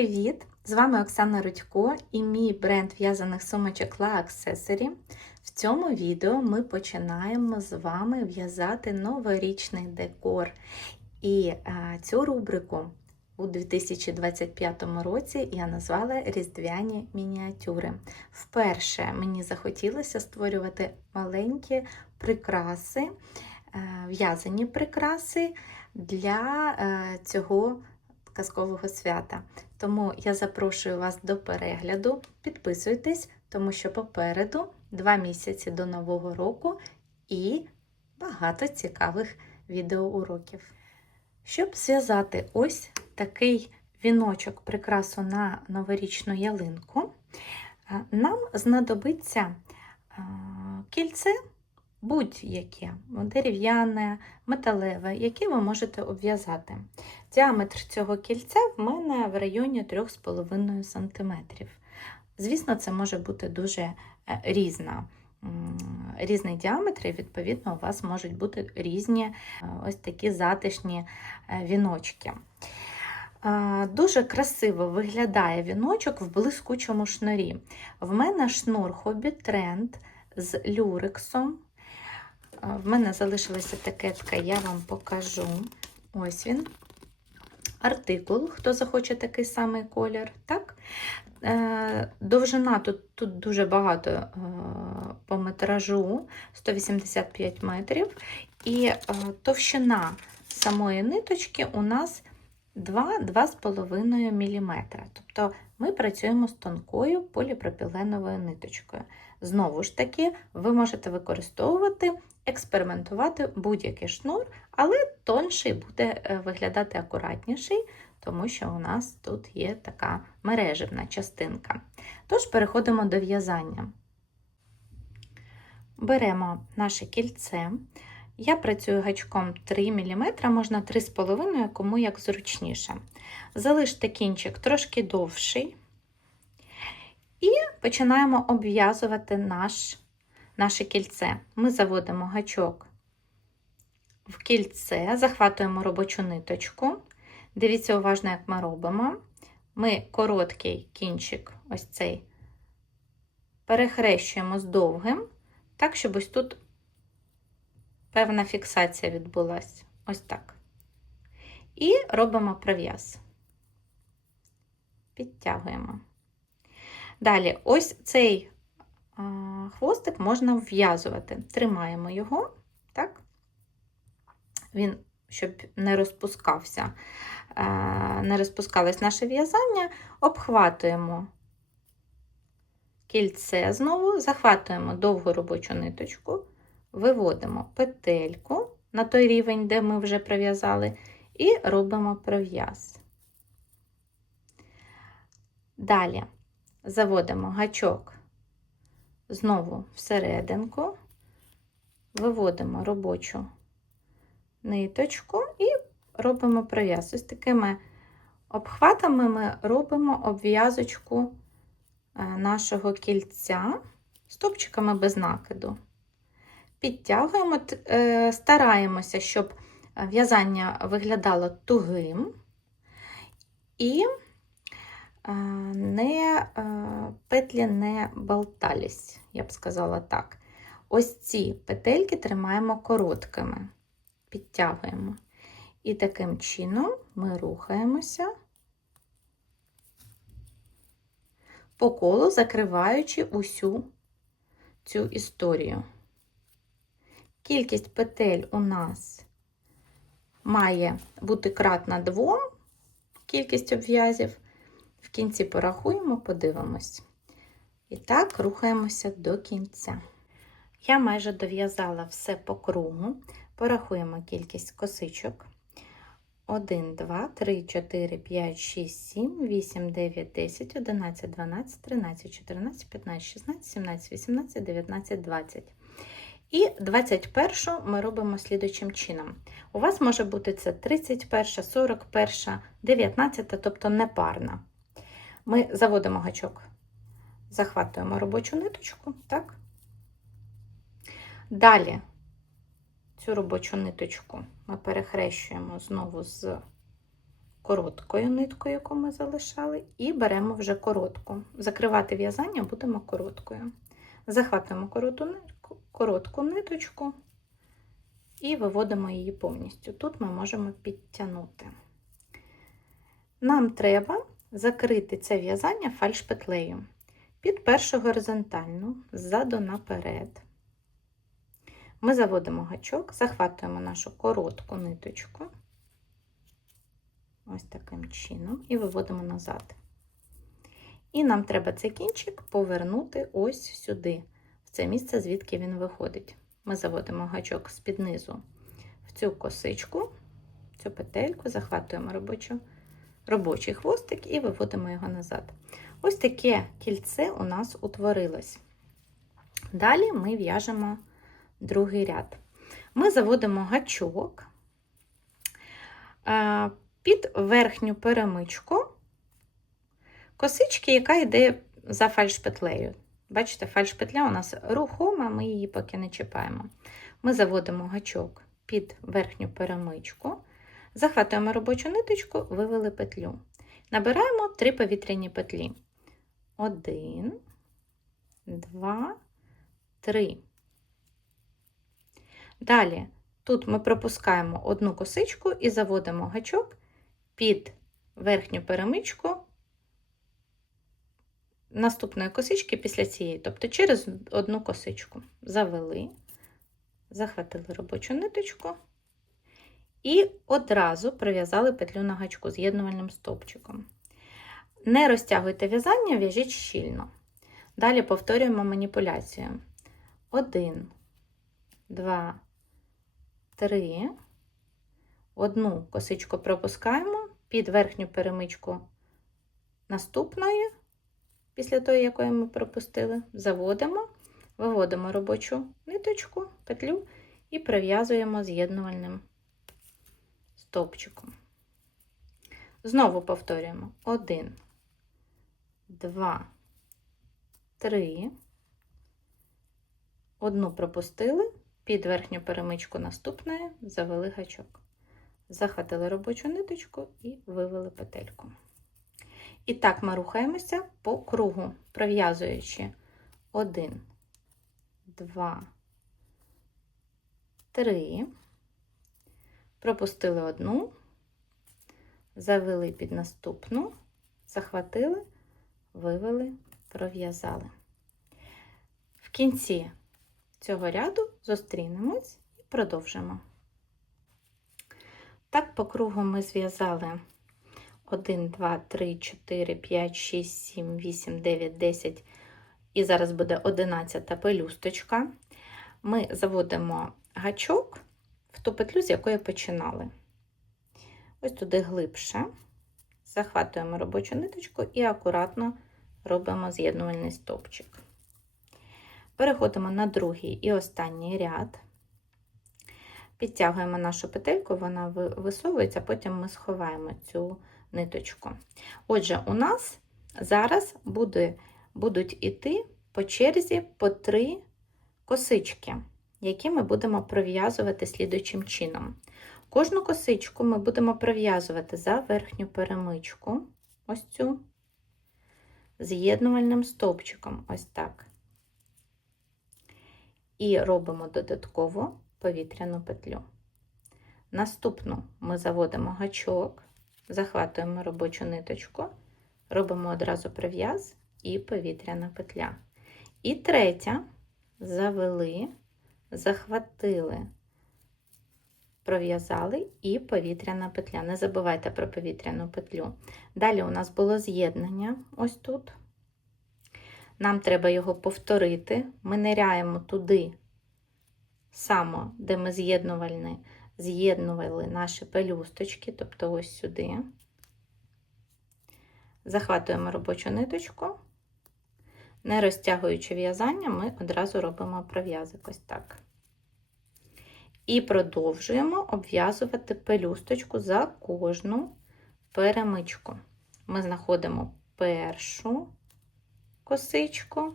привіт! З вами Оксана Рудько і мій бренд в'язаних сумочок La Accessory. В цьому відео ми починаємо з вами в'язати новорічний декор. І е, цю рубрику у 2025 році я назвала Різдвяні мініатюри. Вперше мені захотілося створювати маленькі прикраси, е, в'язані прикраси для е, цього казкового свята. Тому я запрошую вас до перегляду. Підписуйтесь, тому що попереду два місяці до Нового року і багато цікавих відеоуроків. Щоб зв'язати ось такий віночок прикрасу на новорічну ялинку, е, нам знадобиться е, кільце будь-яке дерев'яне, металеве, яке ви можете обв'язати. Діаметр цього кільця в мене в районі 3,5 см. Звісно, це може бути дуже е, різна. Різний діаметр, і, відповідно, у вас можуть бути різні е, ось такі затишні е, віночки. Дуже красиво виглядає віночок в блискучому шнурі. В мене шнур Hobby Trend з люрексом. В мене залишилася такетка, я вам покажу. Ось він. Артикул, хто захоче такий самий колір. так? Е, довжина тут тут дуже багато е, по метражу 185 метрів. І е, товщина самої ниточки у нас 2-2,5 мм. Тобто ми працюємо з тонкою поліпропіленовою ниточкою. Знову ж таки, ви можете використовувати експериментувати будь-який шнур, але тонший буде е, виглядати акуратніший, тому що у нас тут є така мереживна частинка. Тож переходимо до в'язання. Беремо наше кільце. Я працюю гачком 3 мм, можна 3,5 кому як зручніше. Залиште кінчик трошки довший. І починаємо обв'язувати наш наше кільце. Ми заводимо гачок в кільце, захватуємо робочу ниточку. Дивіться уважно, як ми робимо. Ми короткий кінчик, ось цей, перехрещуємо з довгим, так, щоб ось тут певна фіксація відбулася. Ось так. І робимо пров'яз. Підтягуємо. Далі, ось цей хвостик можна вв'язувати. Тримаємо його, так? Він, щоб не розпускався, е, не розпускалось наше в'язання, обхватуємо кільце знову, захватуємо довгу робочу ниточку, виводимо петельку на той рівень, де ми вже пров'язали, і робимо пров'яз. Далі заводимо гачок знову всерединку, виводимо робочу ниточку і робимо пров'яз. Ось такими обхватами ми робимо обв'язочку е, нашого кільця стопчиками без накиду. Підтягуємо, е, стараємося, щоб в'язання виглядало тугим. І Е, не е, петлі не болтались, я б сказала так. Ось ці петельки тримаємо короткими, підтягуємо. І таким чином ми рухаємося по колу, закриваючи усю цю історію. Кількість петель у нас має бути кратна двом, кількість обв'язів. В кінці порахуємо, подивимось. І так, рухаємося до кінця. Я майже дов'язала все по кругу. Порахуємо кількість косичок. 1, 2, 3, 4, 5, 6, 7, 8, 9, 10, 11, 12, 13, 14, 15, 16, 17, 18, 19, 20. І 21 ми робимо слідучим чином. У вас може бути це 31, 41, 19, тобто непарна. Ми заводимо гачок, захватуємо робочу ниточку, так? Далі цю робочу ниточку ми перехрещуємо знову з короткою ниткою, яку ми залишали, і беремо вже коротку. Закривати в'язання будемо короткою. Захватуємо коротку, ниточку і виводимо її повністю. Тут ми можемо підтягнути. Нам треба закрити це в'язання фальшпетлею під першу горизонтальну, ззаду наперед. Ми заводимо гачок, захватуємо нашу коротку ниточку, ось таким чином, і виводимо назад. І нам треба цей кінчик повернути ось сюди, в це місце, звідки він виходить. Ми заводимо гачок з-під низу в цю косичку, цю петельку, захватуємо робочу, робочий хвостик і виводимо його назад. Ось таке кільце у нас утворилось. Далі ми в'яжемо другий ряд. Ми заводимо гачок е, під верхню перемичку косички, яка йде за фальшпетлею. Бачите, фальшпетля у нас рухома, ми її поки не чіпаємо. Ми заводимо гачок під верхню перемичку, захватуємо робочу ниточку, вивели петлю. Набираємо три повітряні петлі. Один, два, три. Далі тут ми пропускаємо одну косичку і заводимо гачок під верхню перемичку наступної косички після цієї, тобто через одну косичку. Завели, захватили робочу ниточку і одразу прив'язали петлю на гачку з'єднувальним стовпчиком. Не розтягуйте в'язання, в'яжіть щільно. Далі повторюємо маніпуляцію. Один, два, три. Одну косичку пропускаємо під верхню перемичку наступної, після тої, якої ми пропустили, заводимо, виводимо робочу ниточку, петлю і прив'язуємо з'єднувальним стовпчиком. Знову повторюємо: один, два, три. Одну пропустили, під верхню перемичку наступної завели гачок. Захватили робочу ниточку і вивели петельку. І так ми рухаємося по кругу, пров'язуючи 1, 2, 3, пропустили одну, завели під наступну, захватили, вивели, пров'язали. В кінці цього ряду зустрінемось і продовжимо. Так, по кругу ми зв'язали 1, 2, 3, 4, 5, 6, 7, 8, 9, 10. І зараз буде 11 пелюсточка. Ми заводимо гачок в ту петлю, з якої починали. Ось туди глибше. Захватуємо робочу ниточку і акуратно робимо з'єднувальний стовпчик. Переходимо на другий і останній ряд. Підтягуємо нашу петельку, вона висовується, потім ми сховаємо цю ниточку. Отже, у нас зараз буде, будуть іти по черзі по три косички, які ми будемо пров'язувати слідуючим чином. Кожну косичку ми будемо пров'язувати за верхню перемичку, ось цю, з'єднувальним стовпчиком, ось так. І робимо додатково повітряну петлю. Наступну ми заводимо гачок, захватуємо робочу ниточку, робимо одразу прив'яз і повітряна петля. І третя завели, захватили, пров'язали і повітряна петля. Не забувайте про повітряну петлю. Далі у нас було з'єднання ось тут. Нам треба його повторити. Ми ниряємо туди, само, де ми з'єднувальні, з'єднували наші пелюсточки, тобто ось сюди. Захватуємо робочу ниточку, не розтягуючи в'язання, ми одразу робимо пров'язок ось так. І продовжуємо обв'язувати пелюсточку за кожну перемичку. Ми знаходимо першу косичку,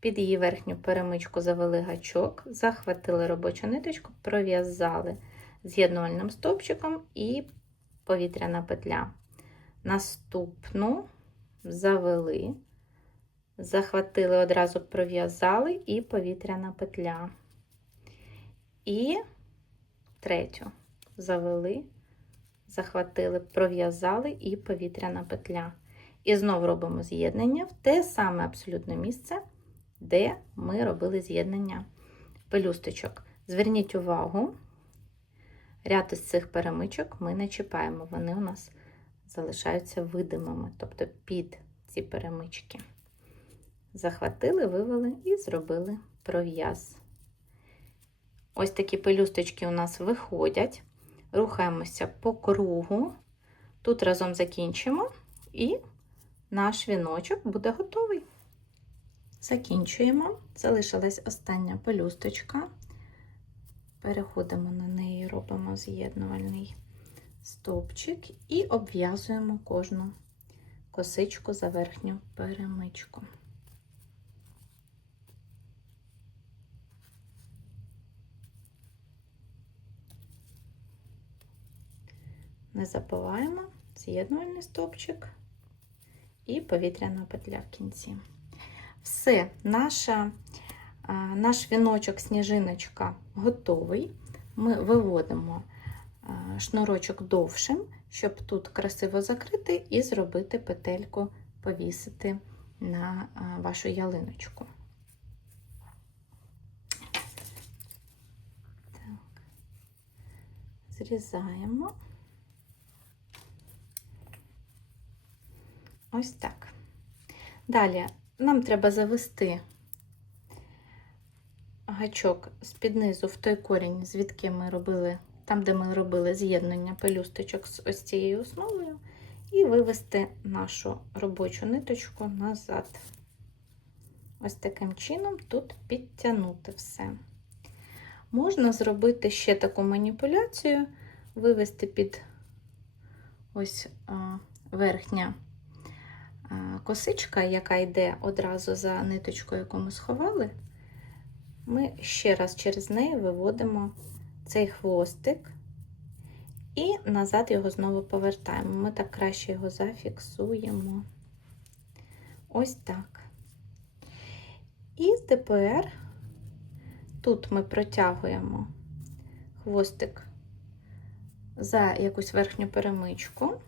під її верхню перемичку завели гачок, захватили робочу ниточку, пров'язали з'єднувальним стовпчиком і повітряна петля. Наступну завели, захватили, одразу пров'язали і повітряна петля. І третю завели, захватили, пров'язали і повітряна петля. І знову робимо з'єднання в те саме абсолютне місце, де ми робили з'єднання пелюсточок. Зверніть увагу, ряд із цих перемичок ми не чіпаємо, вони у нас залишаються видимими, тобто під ці перемички. Захватили, вивели і зробили пров'яз. Ось такі пелюсточки у нас виходять. Рухаємося по кругу. Тут разом закінчимо, і наш віночок буде готовий. Закінчуємо. Залишилась остання пелюсточка. Переходимо на неї, робимо з'єднувальний стовпчик і обв'язуємо кожну косичку за верхню перемичку. Не забуваємо з'єднувальний стовпчик і повітряна петля в кінці. Все, наша, наш віночок сніжиночка готовий. Ми виводимо шнурочок довшим, щоб тут красиво закрити і зробити петельку, повісити на вашу ялиночку. Зрізаємо. Ось так. Далі нам треба завести гачок з-під низу в той корінь, звідки ми робили, там, де ми робили з'єднання пелюсточок з ось цією основою, і вивести нашу робочу ниточку назад. Ось таким чином тут підтягнути все. Можна зробити ще таку маніпуляцію, вивести під ось верхня косичка, яка йде одразу за ниточкою, яку ми сховали, ми ще раз через неї виводимо цей хвостик і назад його знову повертаємо. Ми так краще його зафіксуємо. Ось так. І тепер тут ми протягуємо хвостик за якусь верхню перемичку.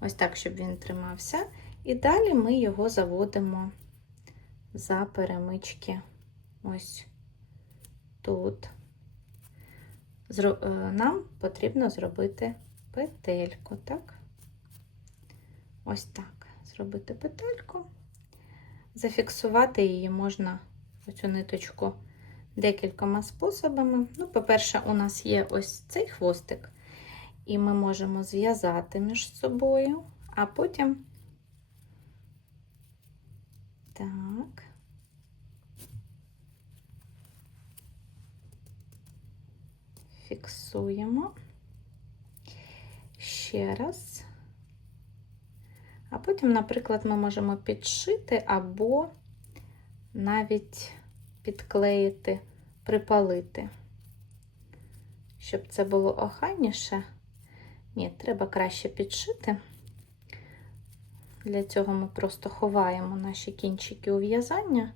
Ось так, щоб він тримався. І далі ми його заводимо за перемички ось тут. Е, нам потрібно зробити петельку, так? Ось так. Зробити петельку. Зафіксувати її можна оцю ниточку декількома способами. Ну, по-перше, у нас є ось цей хвостик і ми можемо зв'язати між собою, а потім так. Фіксуємо ще раз. А потім, наприклад, ми можемо підшити або навіть підклеїти, припалити, щоб це було охайніше. Ні, треба краще підшити. Для цього ми просто ховаємо наші кінчики у в'язання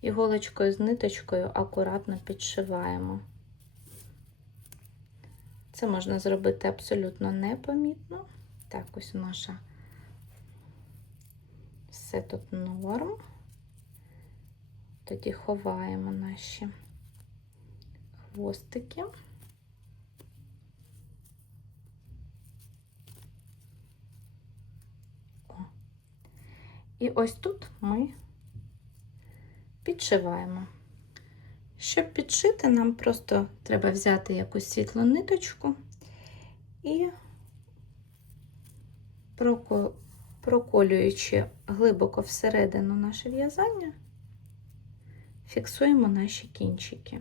і голочкою з ниточкою акуратно підшиваємо. Це можна зробити абсолютно непомітно. Так, ось наша все тут норм. Тоді ховаємо наші хвостики. І ось тут ми підшиваємо. Щоб підшити, нам просто треба взяти якусь світлу ниточку і проколюючи глибоко всередину наше в'язання, фіксуємо наші кінчики.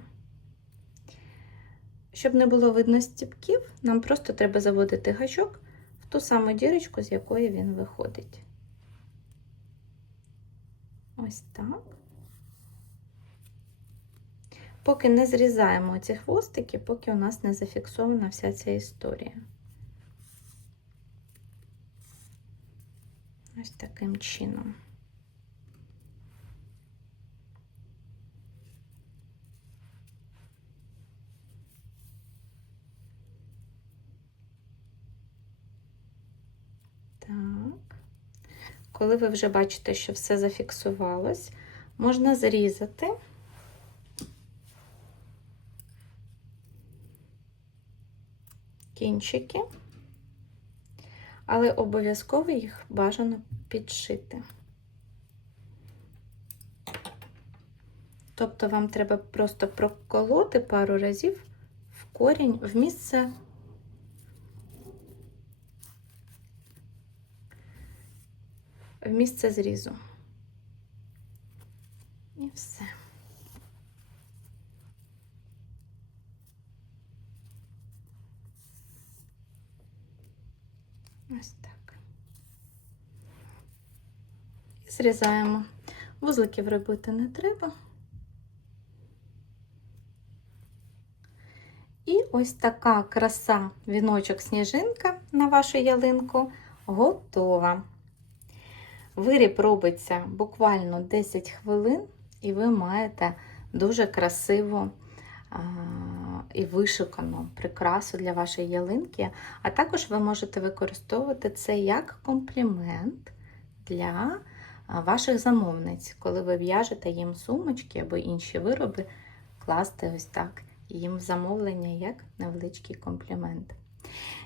Щоб не було видно стіпків, нам просто треба заводити гачок в ту саму дірочку, з якої він виходить. Ось так. Поки не зрізаємо ці хвостики, поки у нас не зафіксована вся ця історія. Ось таким чином. Коли ви вже бачите, що все зафіксувалось, можна зрізати. Кінчики, але обов'язково їх бажано підшити. Тобто вам треба просто проколоти пару разів в корінь, в місце в місце зрізу. І все. Ось так. І зрізаємо. Вузликів робити не треба. І ось така краса віночок сніжинка на вашу ялинку готова. Виріб робиться буквально 10 хвилин, і ви маєте дуже красиву і вишукану прикрасу для вашої ялинки. А також ви можете використовувати це як комплімент для ваших замовниць, коли ви в'яжете їм сумочки або інші вироби, класти ось так їм замовлення як невеличкий комплімент.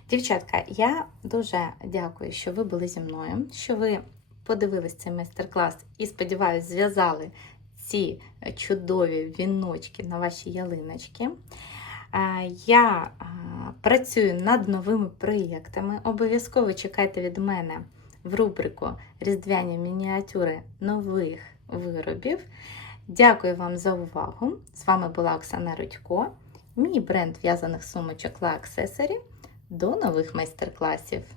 Дівчатка, я дуже дякую, що ви були зі мною, що ви подивились цей майстер-клас і, сподіваюся, зв'язали ці чудові віночки на ваші ялиночки. Я працюю над новими проєктами. Обов'язково чекайте від мене в рубрику Різдвяні мініатюри нових виробів. Дякую вам за увагу! З вами була Оксана Рудько, мій бренд в'язаних сумочок La Accessory. До нових майстер-класів!